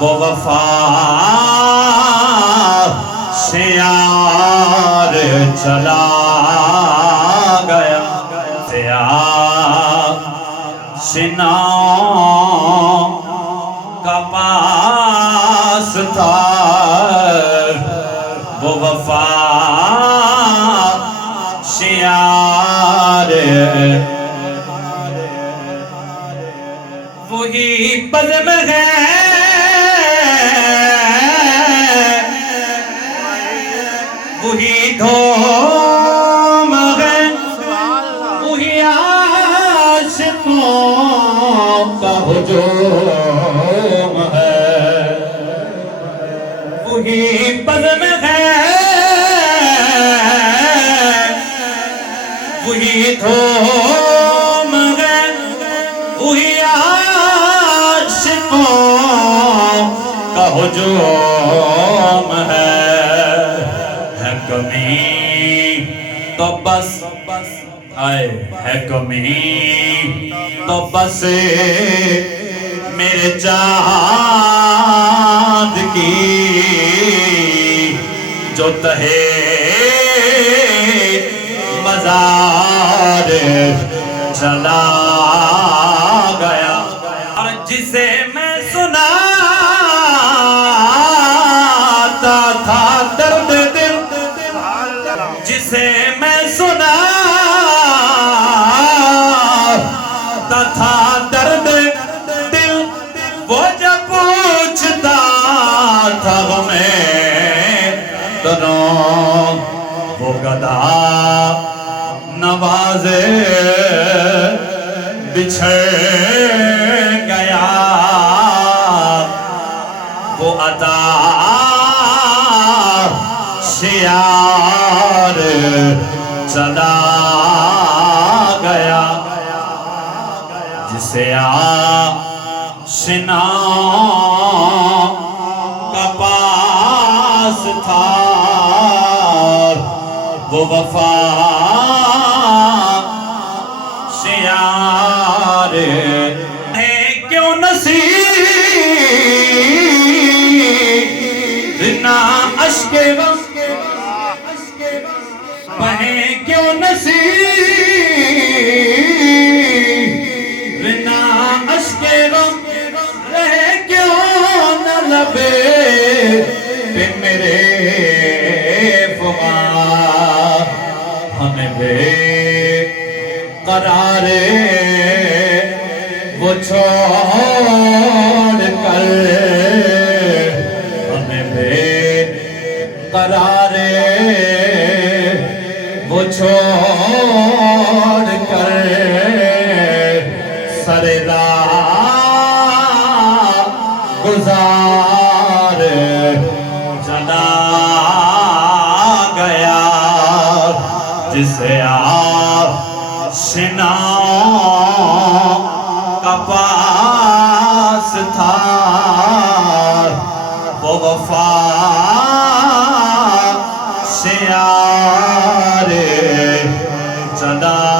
وہ وفا شیار چلا گیا سیاہ سینوں کا پاس تھا وہ وفا شیار وہی بزم ہے وہی دھوم ہے وہی عاشقوں کا ہجوم ہے وہی بزم ہے وہی دھوم ہے وہی عاشقوں کا ہجوم ہے کمی تو بس ہے کمی تو بس میرے چاند کی جو تہے مزار چلا گیا اور جسے میں سناتا تھا درد دل جسے میں سناتا تھا درد دل وہ جب پوچھتا تھا ہمیں دونوں وہ گدھا نوازے بچھڑ گیا وہ عطا شیار چلا گیا جسے آشناؤں کا پاس تھا وہ وفا شیار ہے کیوں نصیب نہ اشک غم بہے کیوں نصیب نہ اشک غم رہے کیوں نہ لبے پہ میرے فغاں ہمیں بے قرار وہ چھوڑ کر ہمیں بے قرار وہ چھوڑ کر سر راہ گزار چلا گیا جسے آشناؤں کا پاس تھا وہ وفا شیار چلا